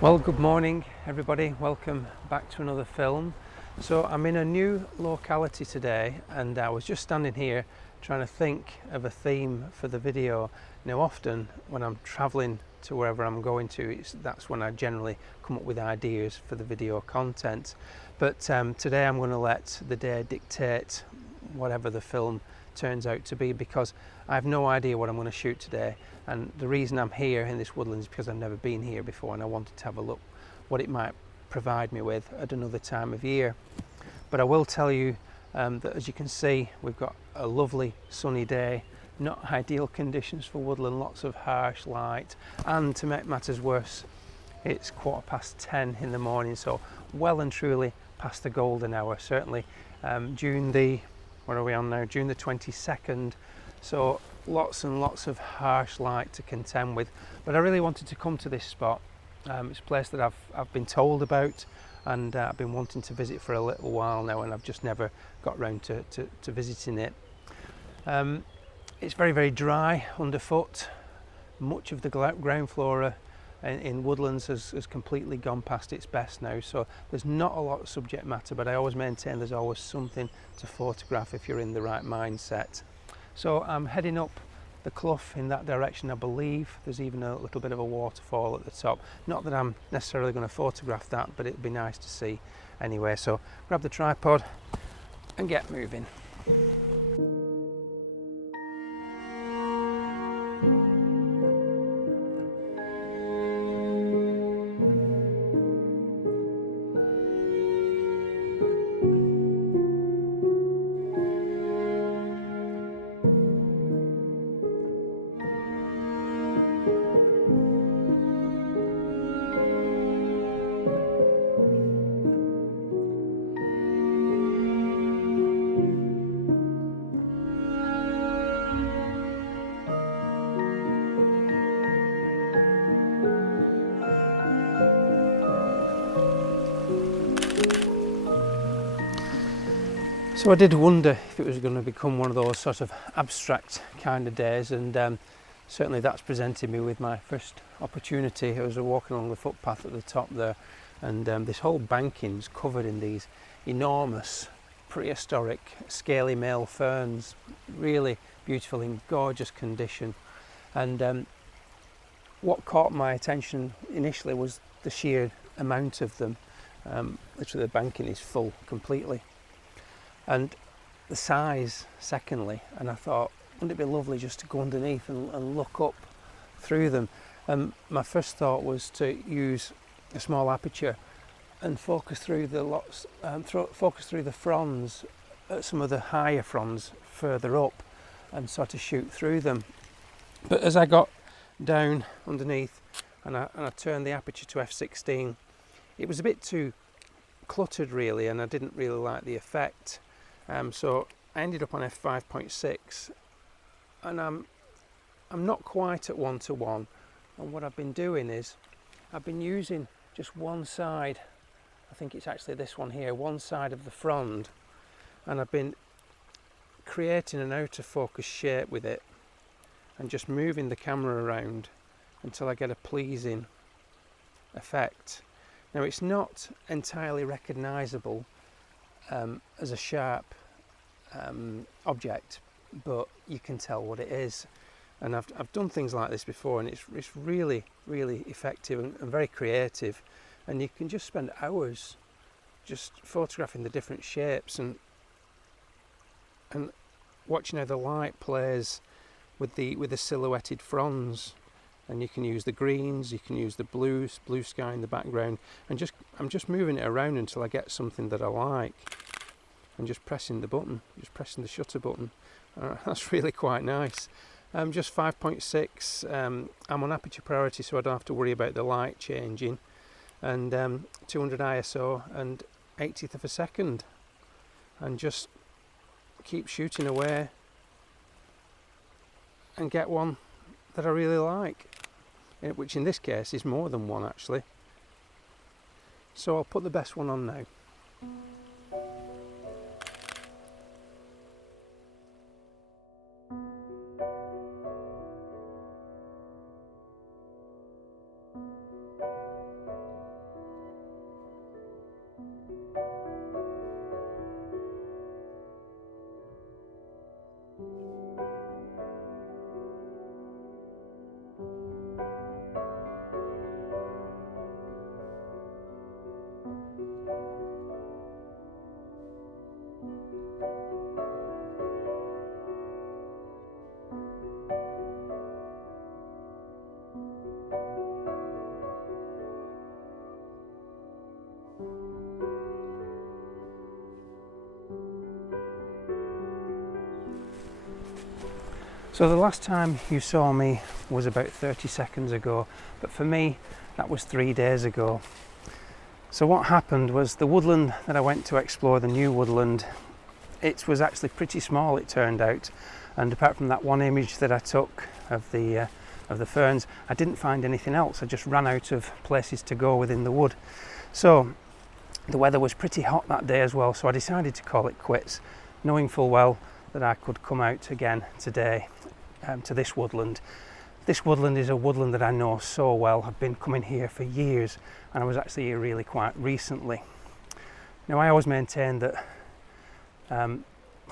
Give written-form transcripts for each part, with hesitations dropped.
Well, good morning everybody, welcome back to another film. So I'm in a new locality today and I was just standing here trying to think of a theme for the video. Now often when I'm travelling to wherever I'm going to, that's when I generally come up with ideas for the video content. But today I'm going to let the day dictate whatever the film turns out to be, because I have no idea what I'm going to shoot today, and the reason I'm here in this woodland is because I've never been here before and I wanted to have a look what it might provide me with at another time of year. But I will tell you that as you can see, we've got a lovely sunny day, not ideal conditions for woodland, lots of harsh light, and to make matters worse, it's 10:15 in the morning, so well and truly past the golden hour. Certainly June the, what are we on now, June the 22nd, so lots and lots of harsh light to contend with. But I really wanted to come to this spot. It's a place that I've been told about, and I've been wanting to visit for a little while now, and I've just never got round to visiting it. It's very, very dry underfoot. Much of the ground flora in woodlands has completely gone past its best now, so there's not a lot of subject matter, but I always maintain there's always something to photograph if you're in the right mindset. So I'm heading up the clough in that direction. I believe there's even a little bit of a waterfall at the top. Not that I'm necessarily going to photograph that, but it'd be nice to see anyway. So grab the tripod and get moving. So I did wonder if it was going to become one of those sort of abstract kind of days, and certainly that's presented me with my first opportunity. I was walking along the footpath at the top there, and this whole banking's covered in these enormous prehistoric scaly male ferns, really beautiful in gorgeous condition. And what caught my attention initially was the sheer amount of them. Literally the banking is full completely. And the size, secondly, and I thought, wouldn't it be lovely just to go underneath and look up through them? My first thought was to use a small aperture and focus through the fronds, some of the higher fronds further up, and sort of shoot through them. But as I got down underneath and I turned the aperture to f16, it was a bit too cluttered really, and I didn't really like the effect. So I ended up on f5.6, and I'm not quite at 1:1. And what I've been doing is I've been using just one side. I think it's actually this one here, one side of the frond, and I've been creating an outer focus shape with it and just moving the camera around until I get a pleasing effect. Now it's not entirely recognisable as a sharp object, but you can tell what it is, and I've done things like this before, and it's really, really effective and very creative, and you can just spend hours just photographing the different shapes and watching how the light plays with the silhouetted fronds. And you can use the greens, you can use the blue sky in the background, and I'm just moving it around until I get something that I like, and just pressing the button, just pressing the shutter button. That's really quite nice. Just 5.6. I'm on aperture priority, so I don't have to worry about the light changing, and 200 ISO and 80th of a second, and just keep shooting away and get one that I really like, which in this case is more than one actually. So I'll put the best one on now. So the last time you saw me was about 30 seconds ago, but for me that was 3 days ago. So what happened was the woodland that I went to explore, the new woodland, it was actually pretty small, it turned out, and apart from that one image that I took of the ferns, I didn't find anything else. I just ran out of places to go within the wood. So the weather was pretty hot that day as well, so I decided to call it quits, knowing full well that I could come out again today to this woodland. This woodland is a woodland that I know so well. I've been coming here for years, and I was actually here really quite recently. Now, I always maintain that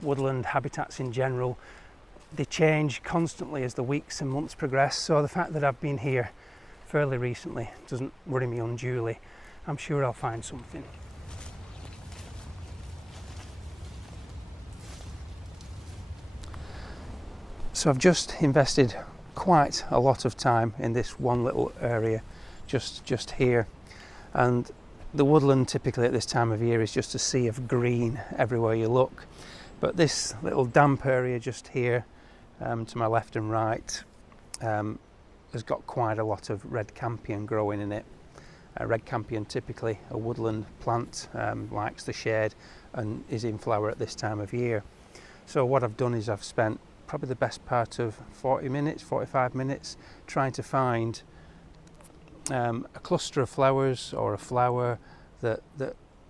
woodland habitats in general, they change constantly as the weeks and months progress, so the fact that I've been here fairly recently doesn't worry me unduly. I'm sure I'll find something. So I've just invested quite a lot of time in this one little area just here, and the woodland typically at this time of year is just a sea of green everywhere you look, but this little damp area just here to my left and right has got quite a lot of red campion growing in it. Red campion, typically a woodland plant, likes the shade and is in flower at this time of year. So what I've done is I've spent probably the best part of 45 minutes trying to find a cluster of flowers or a flower that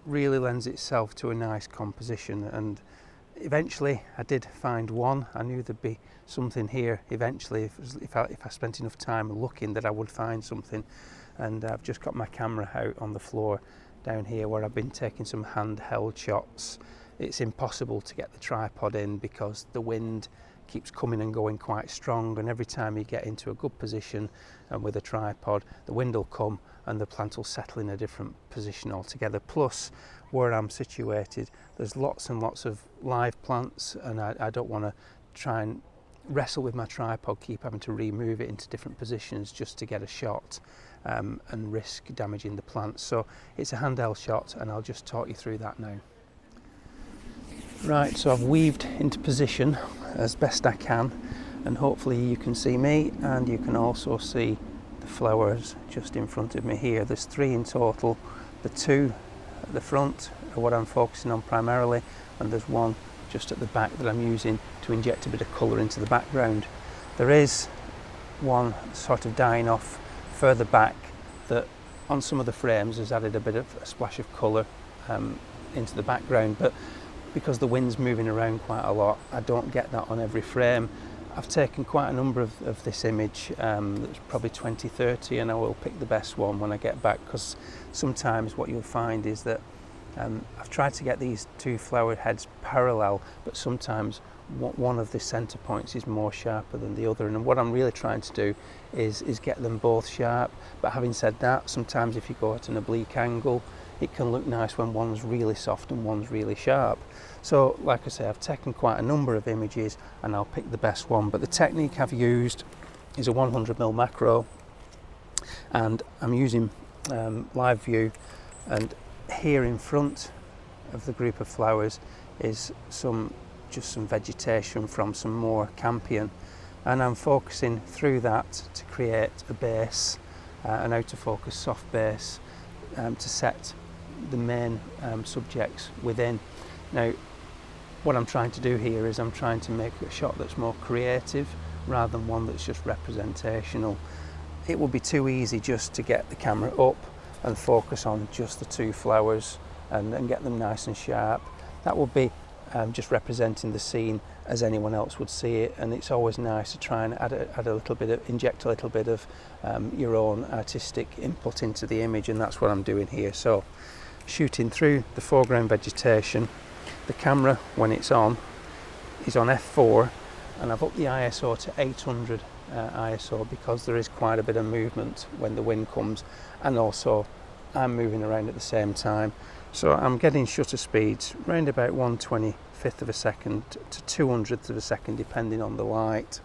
really lends itself to a nice composition, and eventually I did find one. I knew there'd be something here eventually if I spent enough time looking, that I would find something. And I've just got my camera out on the floor down here where I've been taking some handheld shots. It's impossible to get the tripod in because the wind keeps coming and going quite strong, and every time you get into a good position and with a tripod, the wind will come and the plant will settle in a different position altogether. Plus, where I'm situated, there's lots and lots of live plants, and I don't want to try and wrestle with my tripod, keep having to remove it into different positions just to get a shot and risk damaging the plants. So it's a handheld shot, and I'll just talk you through that now. Right, so I've weaved into position as best I can, and hopefully you can see me and you can also see the flowers just in front of me here. There's 3 in total. The 2 at the front are what I'm focusing on primarily, and there's 1 just at the back that I'm using to inject a bit of colour into the background. There is 1 sort of dying off further back that on some of the frames has added a bit of a splash of colour into the background, but because the wind's moving around quite a lot, I don't get that on every frame. I've taken quite a number of this image, that's probably 20-30, and I will pick the best one when I get back, because sometimes what you'll find is that I've tried to get these 2 flower heads parallel, but sometimes one of the centre points is more sharper than the other, and what I'm really trying to do is get them both sharp. But having said that, sometimes if you go at an oblique angle, it can look nice when one's really soft and one's really sharp. So like I say, I've taken quite a number of images and I'll pick the best one, but the technique I've used is a 100mm macro, and I'm using live view, and here in front of the group of flowers is just some vegetation from some more campion, and I'm focusing through that to create a base, an out of focus soft base, to set the main subjects within. Now what I'm trying to do here is I'm trying to make a shot that's more creative rather than one that's just representational. It would be too easy just to get the camera up and focus on just the 2 flowers and get them nice and sharp. That would be just representing the scene as anyone else would see it, and it's always nice to try and add a little bit of, inject a little bit of your own artistic input into the image, and that's what I'm doing here. So shooting through the foreground vegetation, the camera when it's on is on f4, and I've upped the ISO to 800 ISO because there is quite a bit of movement when the wind comes, and also I'm moving around at the same time. So I'm getting shutter speeds around about 1/25 of a second to 200th of a second depending on the light.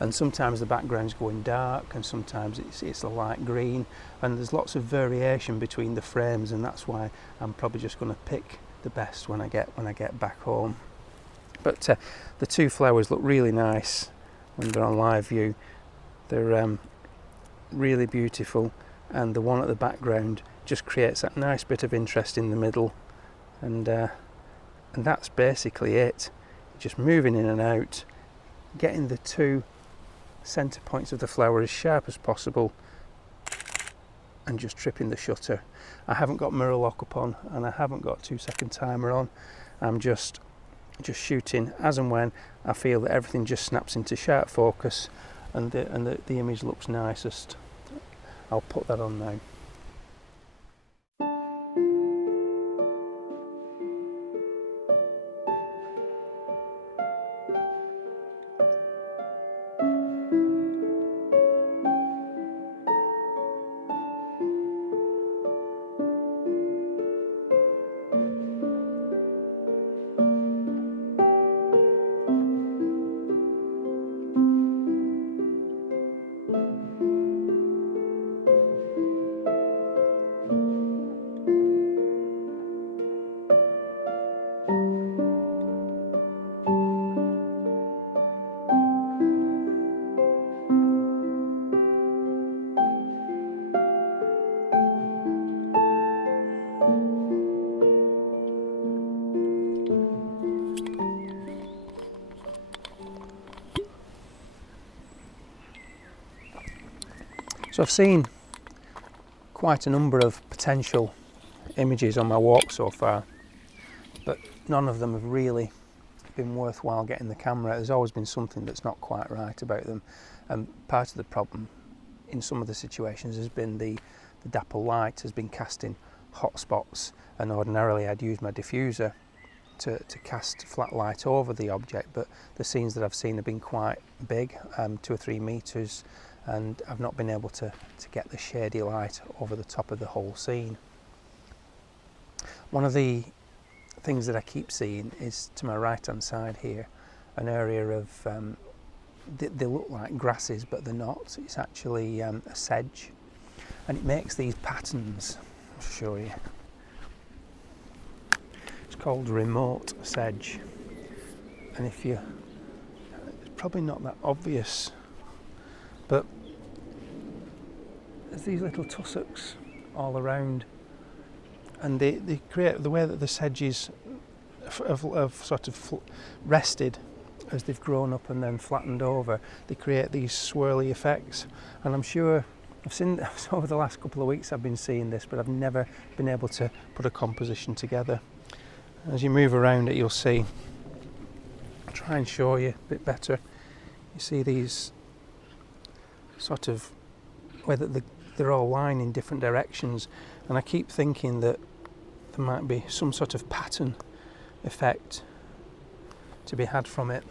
And sometimes the background's going dark and sometimes it's a light green, and there's lots of variation between the frames, and that's why I'm probably just going to pick the best when I get back home. But the 2 flowers look really nice when they're on live view. They're really beautiful, and the one at the background just creates that nice bit of interest in the middle, and that's basically it. Just moving in and out, getting the two centre points of the flower as sharp as possible, and just tripping the shutter. I haven't got mirror lock up on, and I haven't got 2-second timer on. I'm just shooting as and when I feel that everything just snaps into sharp focus and the image looks nicest. I'll put that on now. So I've seen quite a number of potential images on my walk so far, but none of them have really been worthwhile getting the camera. There's always been something that's not quite right about them, and part of the problem in some of the situations has been the dapple light has been casting hot spots, and ordinarily I'd use my diffuser to cast flat light over the object, but the scenes that I've seen have been quite big, 2 or 3 meters, and I've not been able to get the shady light over the top of the whole scene. One of the things that I keep seeing is to my right hand side here, an area of, they look like grasses but they're not. It's actually a sedge, and it makes these patterns. I'll show you. It's called remote sedge, and it's probably not that obvious, but there's these little tussocks all around, and they create, the way that the sedges have sort of rested as they've grown up and then flattened over, they create these swirly effects. And I'm sure I've seen over the last couple of weeks I've been seeing this, but I've never been able to put a composition together. As you move around it, you'll see, I'll try and show you a bit better. You see these sort of, where they're all lying in different directions, and I keep thinking that there might be some sort of pattern effect to be had from it,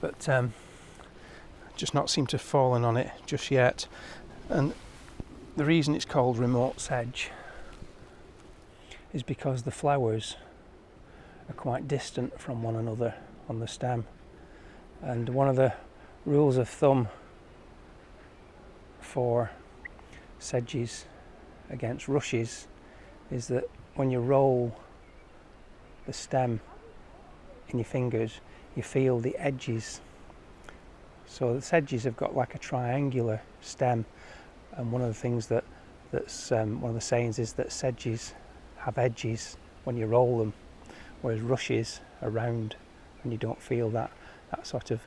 but just not seem to have fallen on it just yet. And the reason it's called remote sedge is because the flowers are quite distant from one another on the stem, and one of the rules of thumb for sedges against rushes is that when you roll the stem in your fingers, you feel the edges. So the sedges have got like a triangular stem, and one of the things that's one of the sayings is that sedges have edges when you roll them, whereas rushes are round and you don't feel that sort of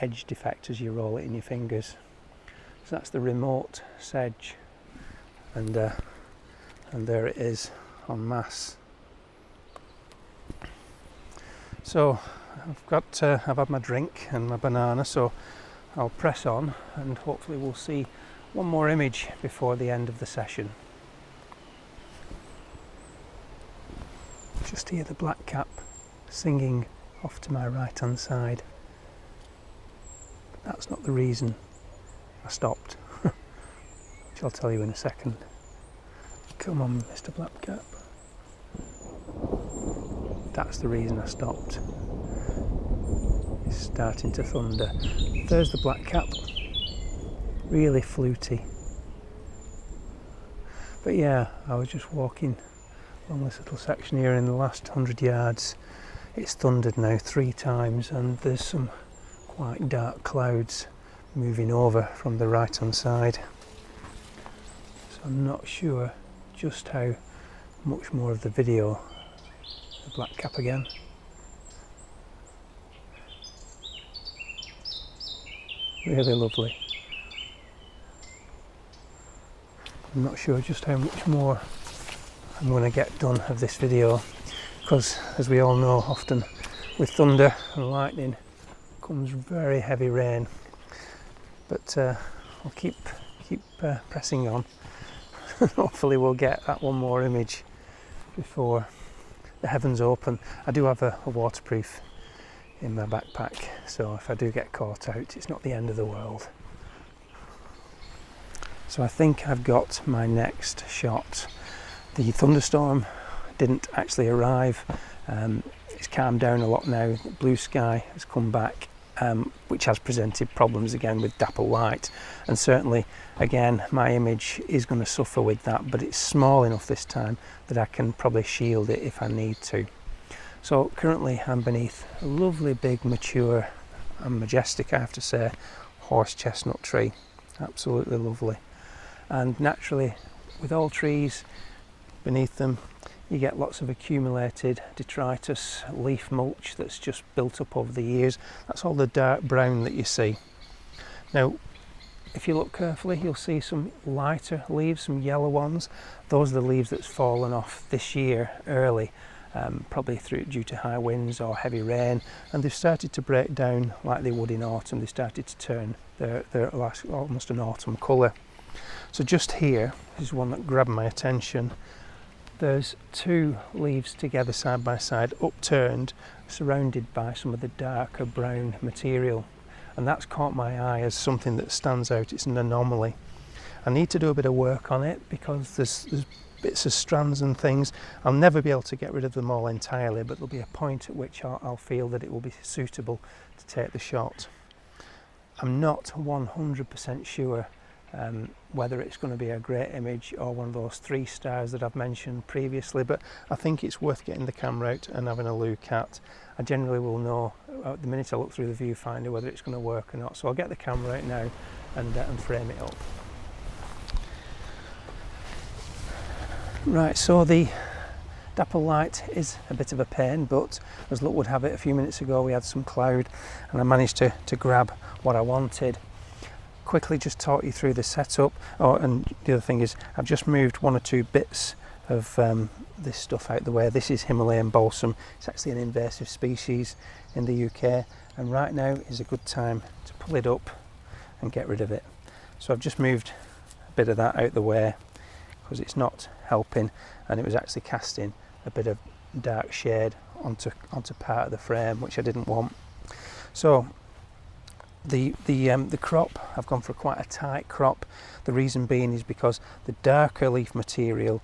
edge defect as you roll it in your fingers. So that's the remote sedge, and there it is en masse. So I've had my drink and my banana, so I'll press on and hopefully we'll see one more image before the end of the session. Just hear the blackcap singing off to my right hand side. But that's not the reason I stopped, which I'll tell you in a second. Come on, Mr. Blackcap. That's the reason I stopped. It's starting to thunder. There's the blackcap, really fluty. But yeah, I was just walking along this little section here in the last 100 yards. It's thundered now 3 times, and there's some quite dark clouds moving over from the right hand side. So I'm not sure just how much more of the video. The black cap again. Really lovely. I'm not sure just how much more I'm going to get done of this video, because as we all know, often with thunder and lightning comes very heavy rain, but I'll keep pressing on. Hopefully we'll get that one more image before the heavens open. I do have a waterproof in my backpack, so if I do get caught out, it's not the end of the world. So I think I've got my next shot. The thunderstorm didn't actually arrive. It's calmed down a lot now. The blue sky has come back, which has presented problems again with dapple light, and certainly again my image is going to suffer with that, but it's small enough this time that I can probably shield it if I need to. So currently I'm beneath a lovely big mature and majestic, I have to say, horse chestnut tree. Absolutely lovely. And naturally, with all trees, beneath them you get lots of accumulated detritus, leaf mulch that's just built up over the years. That's all the dark brown that you see. Now if you look carefully, you'll see some lighter leaves, some yellow ones. Those are the leaves that's fallen off this year early, probably due to high winds or heavy rain, and they've started to break down like they would in autumn. They started to turn their almost an autumn colour. So just here is one that grabbed my attention. There's two leaves together side by side, upturned, surrounded by some of the darker brown material, and that's caught my eye as something that stands out. It's an anomaly. I need to do a bit of work on it because there's bits of strands and things. I'll never be able to get rid of them all entirely, but there'll be a point at which I'll feel that it will be suitable to take the shot. I'm not 100% sure whether it's going to be a great image or one of those 3 stars that I've mentioned previously, but I think it's worth getting the camera out and having a look at. I generally will know the minute I look through the viewfinder whether it's going to work or not, so I'll get the camera out now and frame it up. Right, so the dapple light is a bit of a pain, but as luck would have it, a few minutes ago we had some cloud and I managed to grab what I wanted. Quickly just talk you through the setup. And the other thing is I've just moved 1 or 2 bits of this stuff out the way. This is Himalayan balsam. It's actually an invasive species in the UK, and right now is a good time to pull it up and get rid of it. So I've just moved a bit of that out the way because it's not helping, and it was actually casting a bit of dark shade onto part of the frame, which I didn't want. So the crop, I've gone for quite a tight crop. The reason being is because the darker leaf material,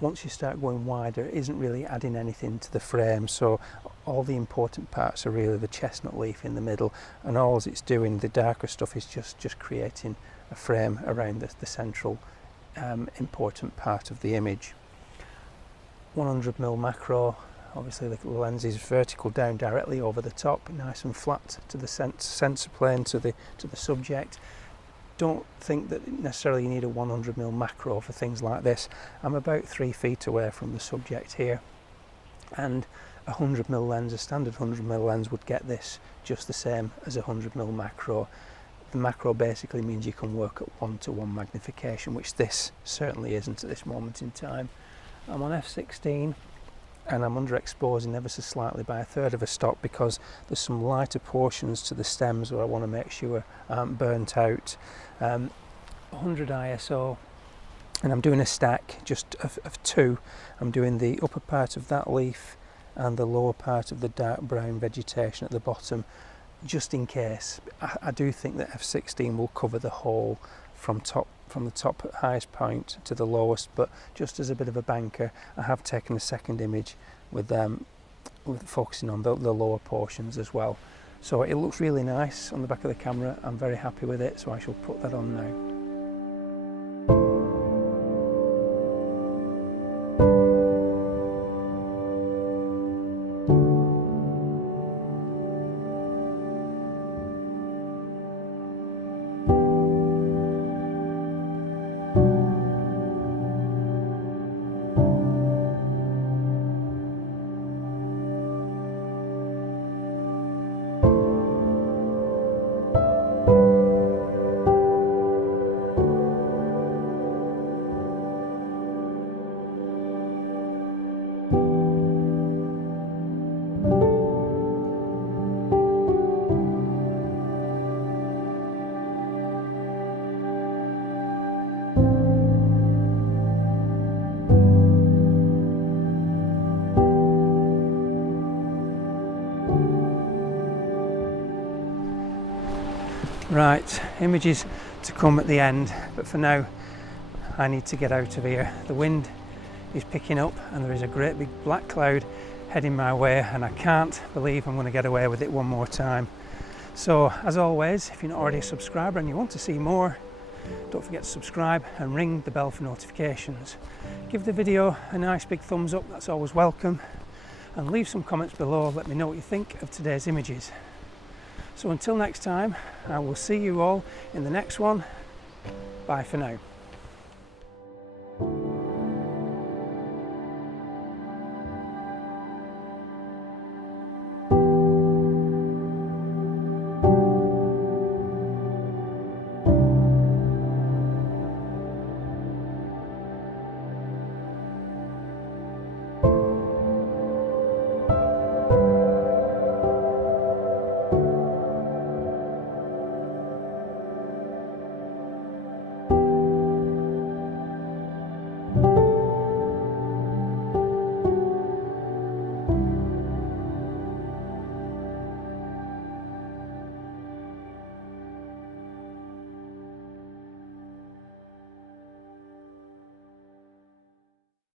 once you start going wider, isn't really adding anything to the frame. So all the important parts are really the chestnut leaf in the middle, and all it's doing, the darker stuff, is just creating a frame around the central important part of the image. 100mm macro. Obviously the lens is vertical down directly over the top, nice and flat to the sensor plane, to the subject. Don't think that necessarily you need a 100mm macro for things like this. I'm about 3 feet away from the subject here, and a 100mm lens, a standard 100mm lens, would get this just the same as a 100mm macro. The macro basically means you can work at 1:1 magnification, which this certainly isn't at this moment in time. I'm on f/16 and I'm underexposing ever so slightly by 1/3 of a stop because there's some lighter portions to the stems where I want to make sure aren't burnt out. 100 ISO, and I'm doing a stack just of 2. I'm doing the upper part of that leaf and the lower part of the dark brown vegetation at the bottom, just in case. I do think that f/16 will cover the whole from the top highest point to the lowest, but just as a bit of a banker, I have taken a second image with focusing on the lower portions as well. So it looks really nice on the back of the camera. I'm very happy with it, so I shall put that on now. Right, images to come at the end, but for now I need to get out of here. The wind is picking up and there is a great big black cloud heading my way, and I can't believe I'm going to get away with it one more time. So as always, if you're not already a subscriber and you want to see more, don't forget to subscribe and ring the bell for notifications. Give the video a nice big thumbs up, that's always welcome, and leave some comments below. Let me know what you think of today's images. So until next time, I will see you all in the next one. Bye for now.